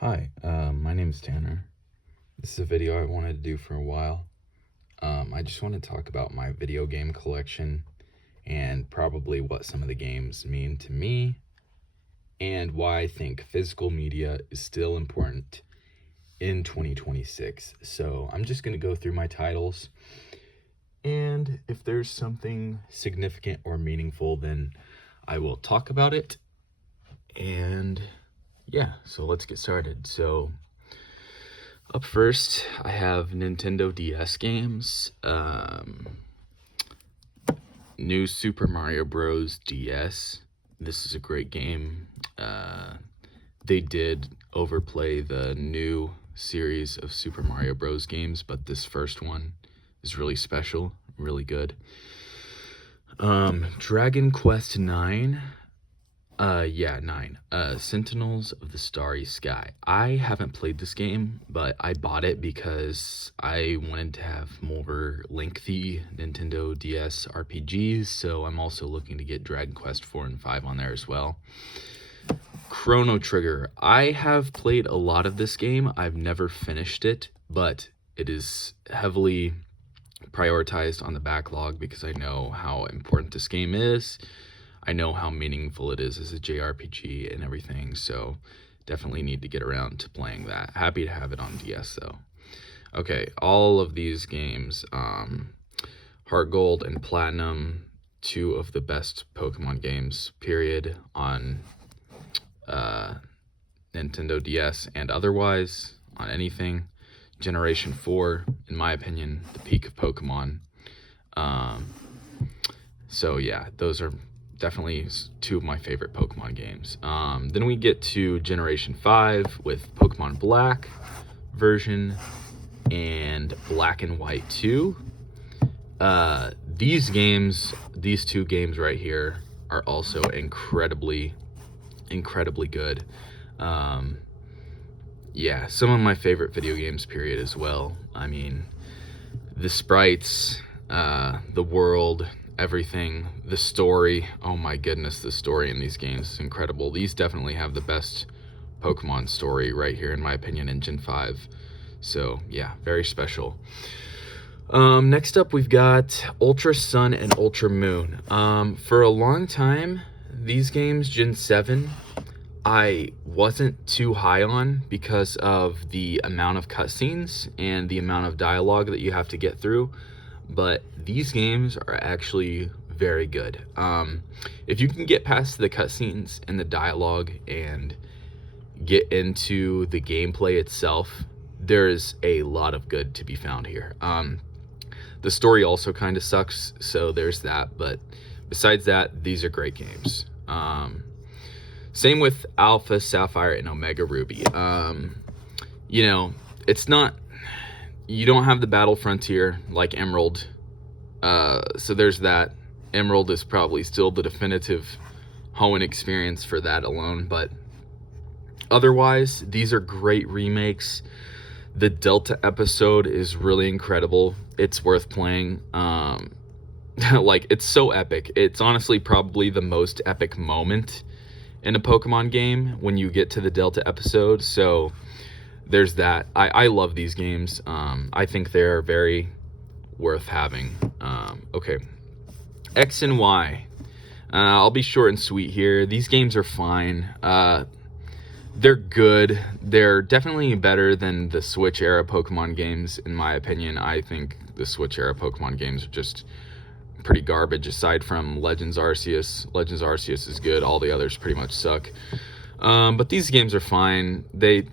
Hi, my name is Tanner. This is a video I wanted to do for a while. I just want to talk about my video game collection and probably what some of the games mean to me and why I think physical media is still important in 2026. So I'm just going to go through my titles, and if there's something significant or meaningful, then I will talk about it. And yeah, so let's get started. So up first, I have Nintendo DS games. New Super Mario Bros. DS. This is a great game. They did overplay the new series of Super Mario Bros. Games, but this first one is really special, really good. Dragon Quest 9. 9. Sentinels of the Starry Sky. I haven't played this game, but I bought it because I wanted to have more lengthy Nintendo DS RPGs, so I'm also looking to get Dragon Quest 4 and 5 on there as well. Chrono Trigger. I have played a lot of this game. I've never finished it, but it is heavily prioritized on the backlog because I know how important this game is. I know how meaningful it is as a JRPG and everything, so definitely need to get around to playing that. Happy to have it on DS though. Okay, all of these games, Heart Gold and Platinum, two of the best Pokemon games, period, on Nintendo DS and otherwise, on anything. Generation 4, in my opinion, the peak of Pokemon. So yeah, those are definitely two of my favorite Pokemon games. Then we get to Generation 5 with Pokemon Black version and Black and White 2. These two games right here are also incredibly good. Yeah, some of my favorite video games, period, as well. I mean, the sprites, the world, everything, the story. Oh my goodness, the story in these games is incredible. These definitely have the best Pokemon story right here, in my opinion, in Gen 5. So yeah, very special. Next up, we've got Ultra Sun and Ultra Moon. For a long time, these games, Gen 7, I wasn't too high on because of the amount of cutscenes and the amount of dialogue that you have to get through, but these games are actually very good. If you can get past the cutscenes and the dialogue and get into the gameplay itself, there's a lot of good to be found here. The story also kind of sucks, so there's that, but besides that, these are great games. Same with Alpha Sapphire and Omega Ruby. It's not, you don't have the battle frontier like Emerald. So there's that. Emerald is probably still the definitive Hoenn experience for that alone, but otherwise, these are great remakes. The Delta episode is really incredible. It's worth playing. It's so epic. It's honestly probably the most epic moment in a Pokemon game when you get to the Delta episode. So there's that. I love these games. I think they're very worth having. Okay. X and Y. I'll be short and sweet here. These games are fine. They're good. They're definitely better than the Switch era Pokemon games, in my opinion. I think the Switch era Pokemon games are just pretty garbage, aside from Legends Arceus. Legends Arceus is good. All the others pretty much suck. But these games are fine. They're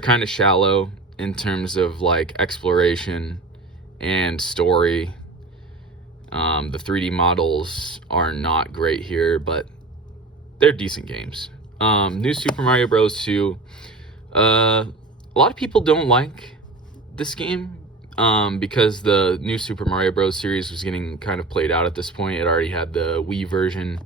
kind of shallow in terms of like exploration and story. The 3D models are not great here, but they're decent games. New Super Mario Bros. 2. A lot of people don't like this game because the new Super Mario Bros. Series was getting kind of played out at this point. It already had the Wii version.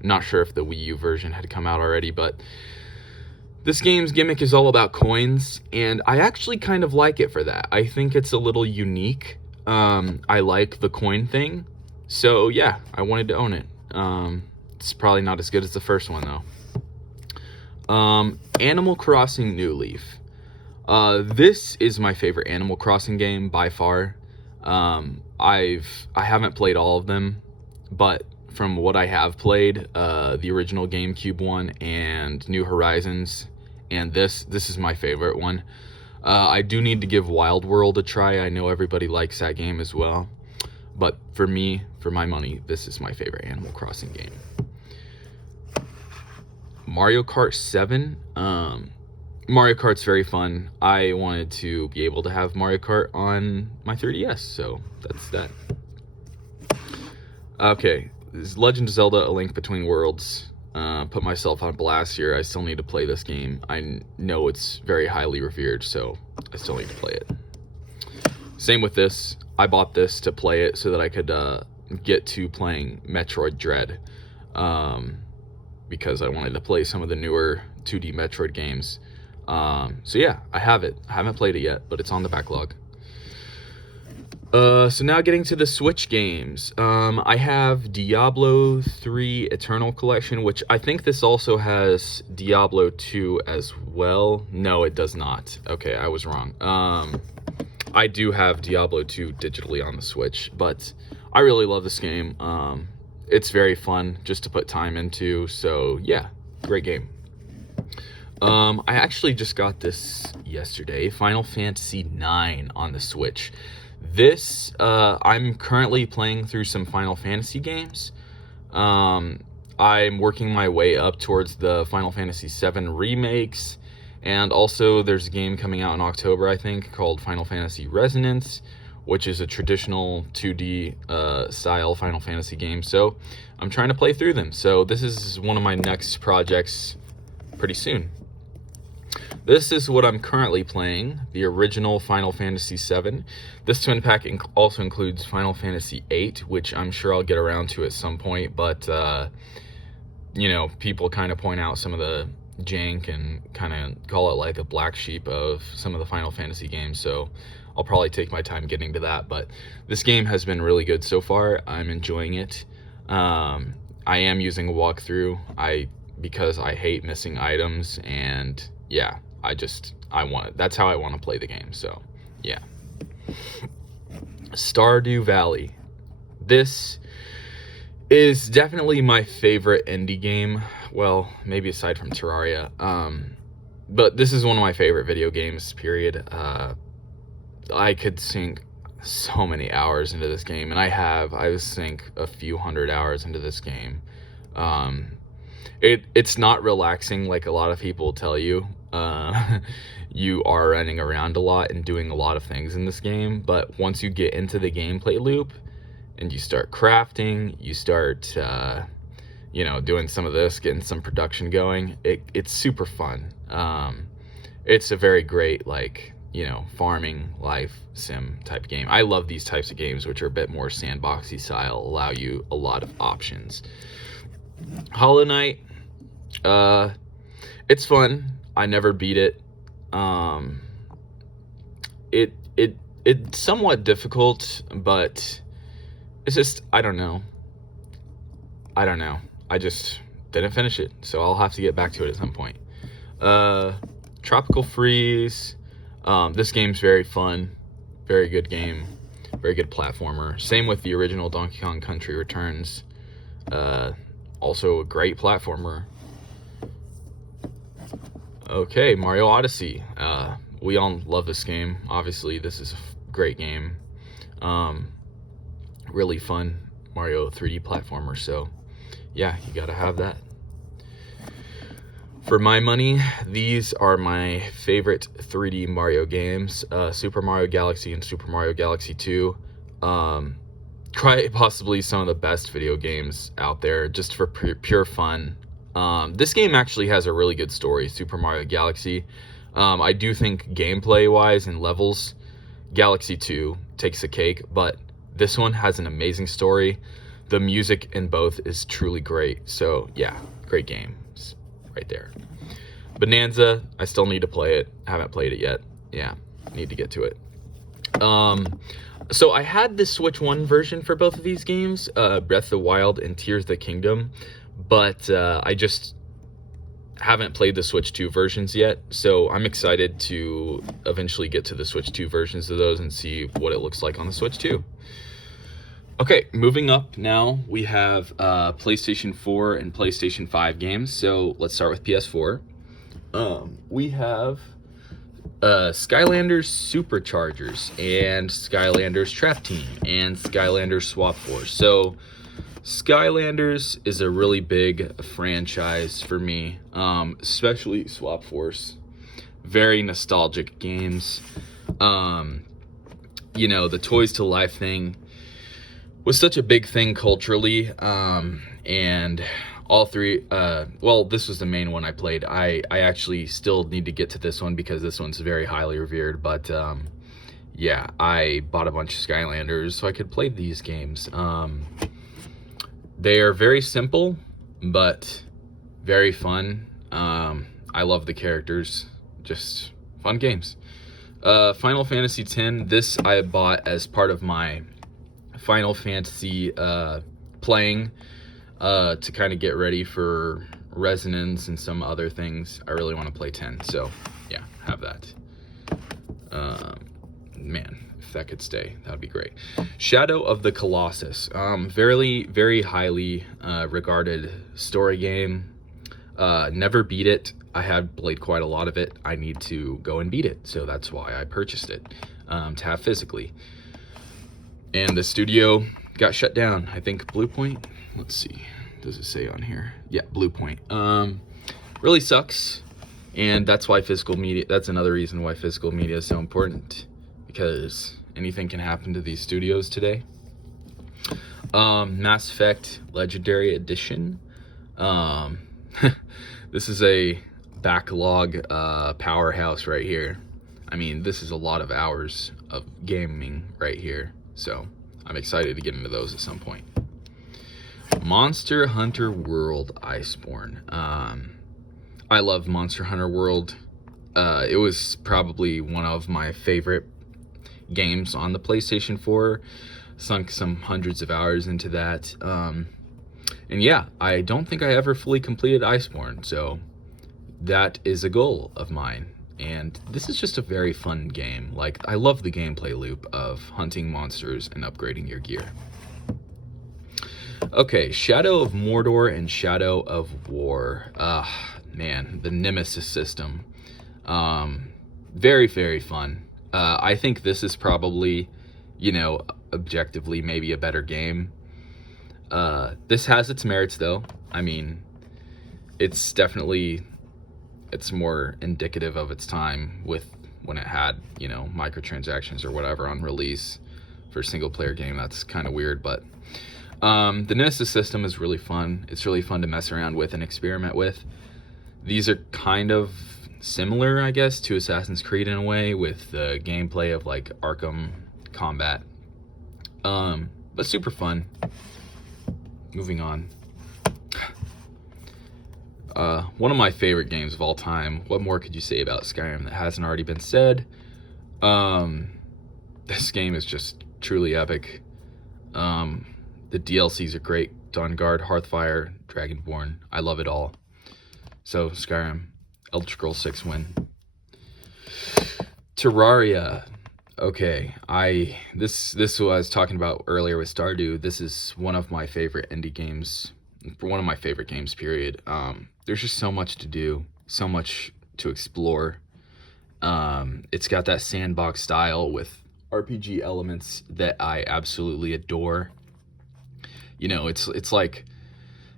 I'm not sure if the Wii U version had come out already, but this game's gimmick is all about coins, and I actually kind of like it for that. I think it's a little unique. I like the coin thing, so yeah, I wanted to own it. It's probably not as good as the first one, though. Animal Crossing New Leaf. This is my favorite Animal Crossing game by far. I haven't played all of them, but from what I have played, the original GameCube one and New Horizons, and this is my favorite one. I do need to give Wild World a try. I know everybody likes that game as well, but for me, for my money, this is my favorite Animal Crossing game. Mario Kart 7. Mario Kart's very fun. I wanted to be able to have Mario Kart on my 3DS, so that's that. Okay, this is Legend of Zelda: A Link Between Worlds. Put myself on blast here. I still need to play this game. I know it's very highly revered, so I still need to play it. Same with this. I bought this to play it so that I could get to playing Metroid Dread, because I wanted to play some of the newer 2D Metroid games. So yeah, I have it. I haven't played it yet, but it's on the backlog. So now getting to the Switch games. I have Diablo 3 Eternal Collection, which I think this also has Diablo 2 as well. No, it does not. Okay, I was wrong. I do have Diablo 2 digitally on the Switch, but I really love this game. It's very fun just to put time into, so yeah, great game. I actually just got this yesterday, Final Fantasy IX on the Switch. This, I'm currently playing through some Final Fantasy games. I'm working my way up towards the Final Fantasy VII remakes, and also there's a game coming out in October, I think, called Final Fantasy Resonance, which is a traditional 2D style Final Fantasy game. So I'm trying to play through them. So this is one of my next projects pretty soon. This is what I'm currently playing, the original Final Fantasy VII. This twin pack also includes Final Fantasy VIII, which I'm sure I'll get around to at some point, but, you know, people kind of point out some of the jank and kind of call it like a black sheep of some of the Final Fantasy games, so I'll probably take my time getting to that, but this game has been really good so far. I'm enjoying it. I am using a walkthrough because I hate missing items, and yeah, that's how I want to play the game, so yeah. Stardew Valley. This is definitely my favorite indie game. Well, maybe aside from Terraria. But this is one of my favorite video games, period. I could sink so many hours into this game, and I sink a few hundred hours into this game. It's not relaxing like a lot of people tell you. You are running around a lot and doing a lot of things in this game, but once you get into the gameplay loop and you start crafting, you start you know, doing some of this, getting some production going, it's super fun. It's a very great, like, you know, farming life sim type game. I love these types of games, which are a bit more sandboxy style, allow you a lot of options. Hollow Knight, it's fun. I never beat it. It's somewhat difficult, but it's just, I don't know. I just didn't finish it, so I'll have to get back to it at some point. Tropical Freeze. This game's very fun, very good game, very good platformer. Same with the original Donkey Kong Country Returns. Also a great platformer. Okay, Mario Odyssey. We all love this game. Obviously, this is a great game. Really fun Mario 3D platformer, so yeah, you gotta have that. For my money, these are my favorite 3D Mario games. Super Mario Galaxy and Super Mario Galaxy 2. Quite possibly some of the best video games out there, just for pure fun. This game actually has a really good story, Super Mario Galaxy. I do think gameplay-wise and levels, Galaxy 2 takes the cake, but this one has an amazing story. The music in both is truly great, so yeah, great games right there. Bonanza, I still need to play it. I haven't played it yet. Yeah, need to get to it. So I had the Switch 1 version for both of these games, Breath of the Wild and Tears of the Kingdom, but I just haven't played the Switch 2 versions yet, so I'm excited to eventually get to the Switch 2 versions of those and see what it looks like on the Switch 2. Okay, moving up now, we have PlayStation 4 and PlayStation 5 games. So let's start with PS4. We have Skylanders Superchargers and Skylanders Trap Team and Skylanders Swap Force. So Skylanders is a really big franchise for me, especially Swap Force. Very nostalgic games. You know, the Toys to Life thing was such a big thing culturally, and all three, well, this was the main one I played. I actually still need to get to this one because this one's very highly revered, but yeah, I bought a bunch of Skylanders so I could play these games. They are very simple, but very fun. I love the characters, just fun games. Final Fantasy X, this I bought as part of my Final Fantasy playing to kind of get ready for Resonance and some other things. I really want to play 10, so yeah, have that. Man, if that could stay, that would be great. Shadow of the Colossus, very highly regarded story game. Never beat it. I have played quite a lot of it. I need to go and beat it, so that's why I purchased it, to have physically. And the studio got shut down. I think Bluepoint. Let's see. Does it say on here? Yeah, Bluepoint. Really sucks. And that's why physical media, that's another reason why physical media is so important, because anything can happen to these studios today. Mass Effect Legendary Edition. This is a backlog powerhouse right here. I mean, this is a lot of hours of gaming right here. So I'm excited to get into those at some point. Monster Hunter World Iceborne. I love Monster Hunter World. It was probably one of my favorite games on the PlayStation 4. Sunk some hundreds of hours into that. And yeah, I don't think I ever fully completed Iceborne, so that is a goal of mine. And this is just a very fun game. Like, I love the gameplay loop of hunting monsters and upgrading your gear. Okay, Shadow of Mordor and Shadow of War. Man, the Nemesis system. Very fun. I think this is probably, you know, objectively maybe a better game. This has its merits though. I mean, it's definitely, it's more indicative of its time with when it had, you know, microtransactions or whatever on release for a single player game. That's kind of weird, but the Nemesis system is really fun. It's really fun to mess around with and experiment with. These are kind of similar, I guess, to Assassin's Creed in a way, with the gameplay of like Arkham combat. But super fun. Moving on. One of my favorite games of all time. What more could you say about Skyrim that hasn't already been said? This game is just truly epic. The DLCs are great. Dawnguard, Hearthfire, Dragonborn. I love it all. So Skyrim, Elder Scrolls 6 win. Terraria. Okay, this is what I was talking about earlier with Stardew. This is one of my favorite indie games. One of my favorite games, period. There's just so much to do, so much to explore. It's got that sandbox style with RPG elements that I absolutely adore. You know, it's like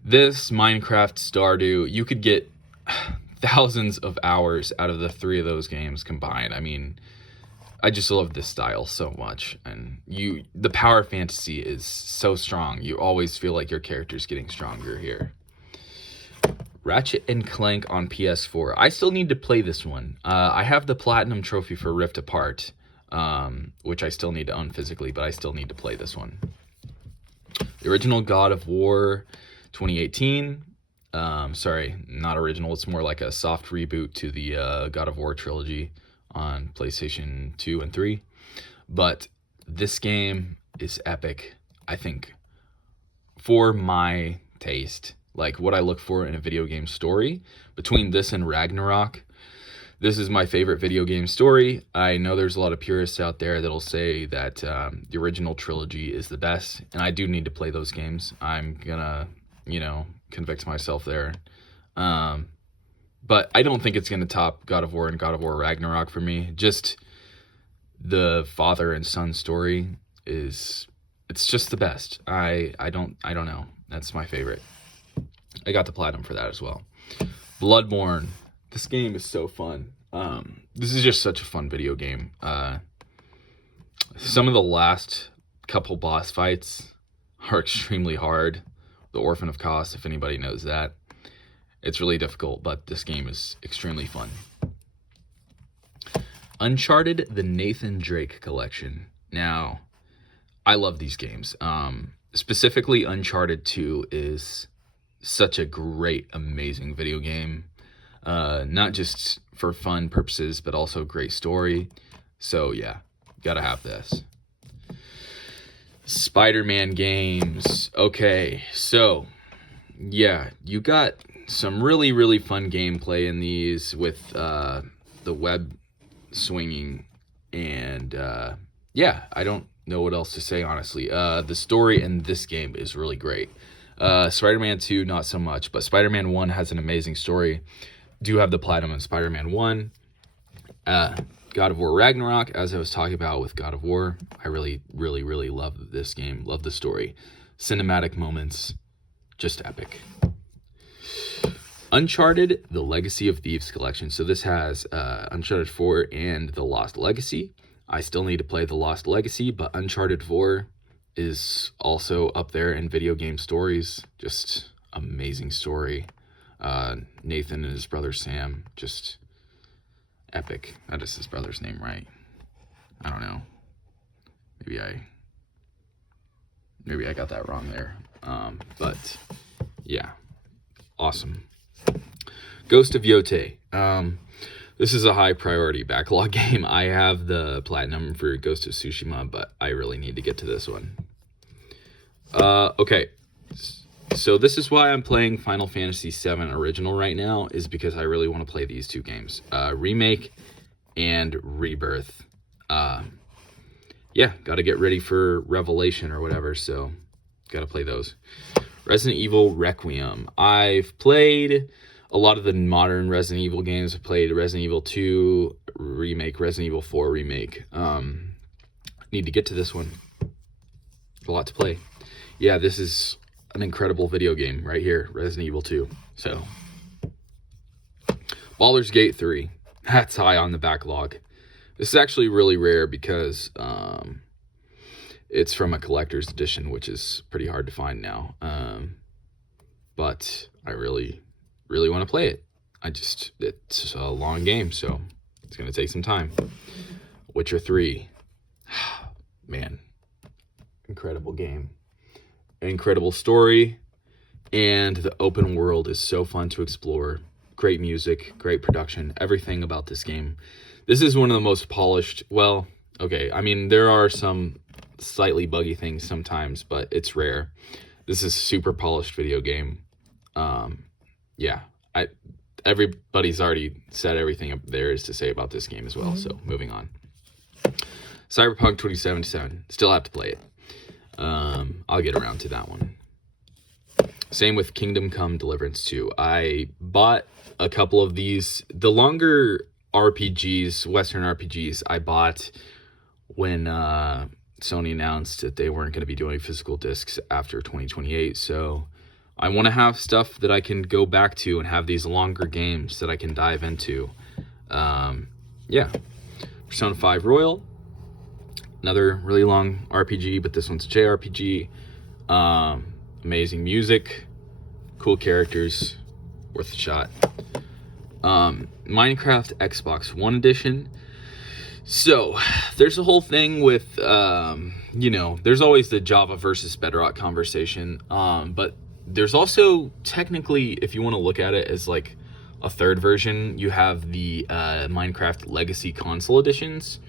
this, Minecraft, Stardew. You could get thousands of hours out of the three of those games combined. I mean, I just love this style so much, and the power fantasy is so strong. You always feel like your character's getting stronger here. Ratchet and Clank on PS4. I still need to play this one. I have the platinum trophy for Rift Apart, which I still need to own physically, but I still need to play this one. The original God of War 2018. Sorry, not original. It's more like a soft reboot to the God of War trilogy on PlayStation 2 and 3. But this game is epic, I think, for my taste. like what I look for in a video game story. Between this and Ragnarok, this is my favorite video game story. I know there's a lot of purists out there that'll say that the original trilogy is the best, and I do need to play those games. I'm gonna, convict myself there. But I don't think it's gonna top God of War and God of War Ragnarok for me. Just the father and son story it's just the best. I don't know. That's my favorite. I got the platinum for that as well. Bloodborne. This game is so fun. This is just such a fun video game. Some of the last couple boss fights are extremely hard. The Orphan of Kos, if anybody knows that. It's really difficult, but this game is extremely fun. Uncharted, the Nathan Drake Collection. Now, I love these games. Specifically, Uncharted 2 is such a great, amazing video game. Not just for fun purposes, but also great story. So yeah, gotta have this. Spider-Man games. Okay, so yeah, you got some really, really fun gameplay in these with the web swinging, and yeah, I don't know what else to say, honestly. The story in this game is really great. Spider-Man 2, not so much, but Spider-Man 1 has an amazing story. Do have the platinum in Spider-Man 1. God of War Ragnarok, as I was talking about with God of War, I really, really, really love this game. Love the story. Cinematic moments, just epic. Uncharted, the Legacy of Thieves Collection. So this has Uncharted 4 and the Lost Legacy. I still need to play the Lost Legacy, but Uncharted 4 is also up there in video game stories. Just amazing story. Nathan and his brother Sam, just epic. That is his brother's name, right? I don't know. Maybe I got that wrong there. But yeah, awesome. Ghost of Yotei. This is a high priority backlog game. I have the platinum for Ghost of Tsushima, but I really need to get to this one. Okay. So this is why I'm playing Final Fantasy VII Original right now, is because I really want to play these two games. Remake and Rebirth. Yeah, got to get ready for Revelation or whatever, so got to play those. Resident Evil Requiem. I've played a lot of the modern Resident Evil games. I've played Resident Evil 2 Remake, Resident Evil 4 Remake. Need to get to this one. A lot to play. Yeah, this is an incredible video game right here, Resident Evil 2. So, Baldur's Gate 3. That's high on the backlog. This is actually really rare because it's from a collector's edition, which is pretty hard to find now. But I really, really want to play it. It's a long game, so it's going to take some time. Witcher 3. Man, incredible game. Incredible story, and the open world is so fun to explore. Great music, great production, everything about this game. This is one of the most polished, well, okay, I mean, there are some slightly buggy things sometimes, but it's rare. This is a super polished video game. Yeah, everybody's already said everything there is to say about this game as well, so moving on. Cyberpunk 2077, still have to play it. I'll get around to that one. Same with Kingdom Come Deliverance 2. I bought a couple of these. The longer RPGs, Western RPGs, I bought when Sony announced that they weren't going to be doing physical discs after 2028. So I want to have stuff that I can go back to and have these longer games that I can dive into. Yeah. Persona 5 Royal. Another really long RPG, but this one's a JRPG. Amazing music, cool characters, worth a shot. Minecraft Xbox One Edition. So, there's a whole thing with, there's always the Java versus Bedrock conversation. But there's also, technically, if you want to look at it as like a third version, you have the Minecraft Legacy Console Editions,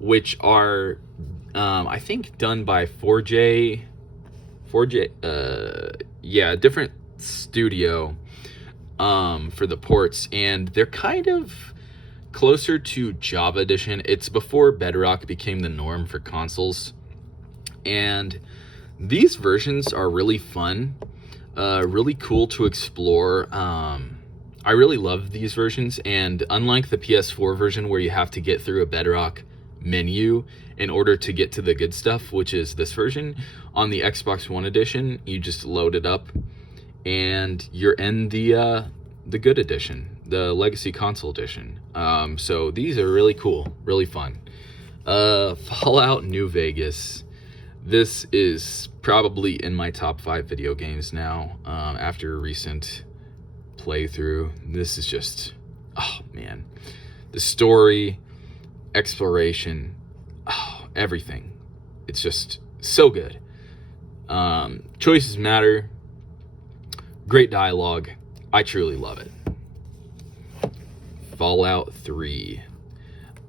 which are, I think, done by 4J, yeah, different Studio for the ports, and they're kind of closer to Java Edition. It's before Bedrock became the norm for consoles, and these versions are really fun, really cool to explore. I really love these versions, and unlike the PS4 version where you have to get through a Bedrock menu in order to get to the good stuff, which is this version, on the Xbox One edition, you just load it up and you're in the good edition, the Legacy Console edition. So these are really cool, really fun. Fallout New Vegas. This is probably in my top 5 video games now, after a recent playthrough. This is just, oh man, the story, exploration, oh, everything. It's just so good. Choices matter. Great dialogue. I truly love it. Fallout 3.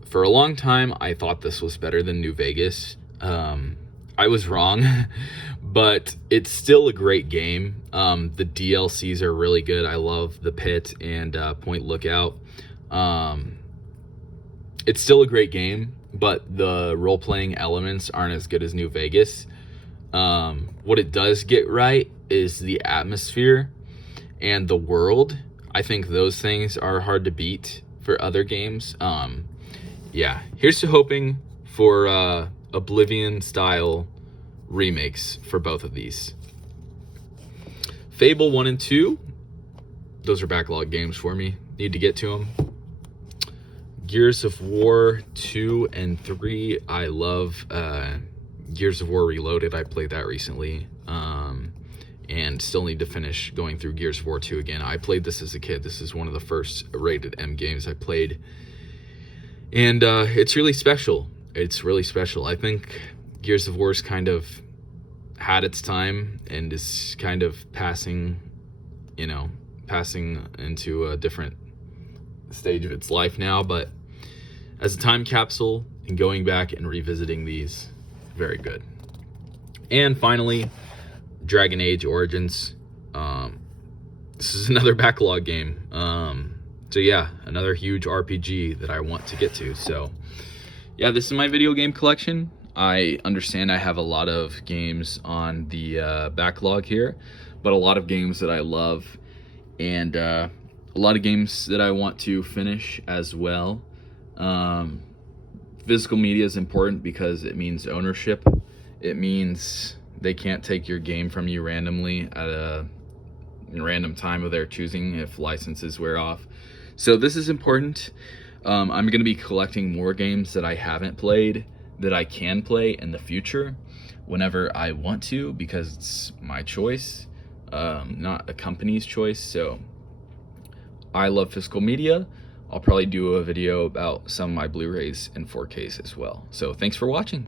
For a long time, I thought this was better than New Vegas. I was wrong, but it's still a great game. The DLCs are really good. I love the Pit and Point Lookout. It's still a great game, but the role-playing elements aren't as good as New Vegas. What it does get right is the atmosphere and the world. I think those things are hard to beat for other games. Yeah, here's to hoping for Oblivion style remakes for both of these. Fable 1 and 2, those are backlog games for me. Need to get to them. Gears of War 2 and 3, I love. Gears of War Reloaded, I played that recently, and still need to finish going through Gears of War 2 again. I played this as a kid. This is one of the first rated M games I played, and it's really special. It's really special. I think Gears of War's kind of had its time and is kind of passing into a different stage of its life now, but as a time capsule and going back and revisiting these, very good. And finally, Dragon Age Origins. This is another backlog game. So yeah, another huge RPG that I want to get to. So yeah, this is my video game collection. I understand I have a lot of games on the backlog here, but a lot of games that I love, and a lot of games that I want to finish as well. Physical media is important because it means ownership. It means they can't take your game from you randomly at a random time of their choosing if licenses wear off. So this is important. I'm going to be collecting more games that I haven't played that I can play in the future whenever I want to, because it's my choice, not a company's choice. So I love physical media. I'll probably do a video about some of my Blu-rays and 4Ks as well. So thanks for watching.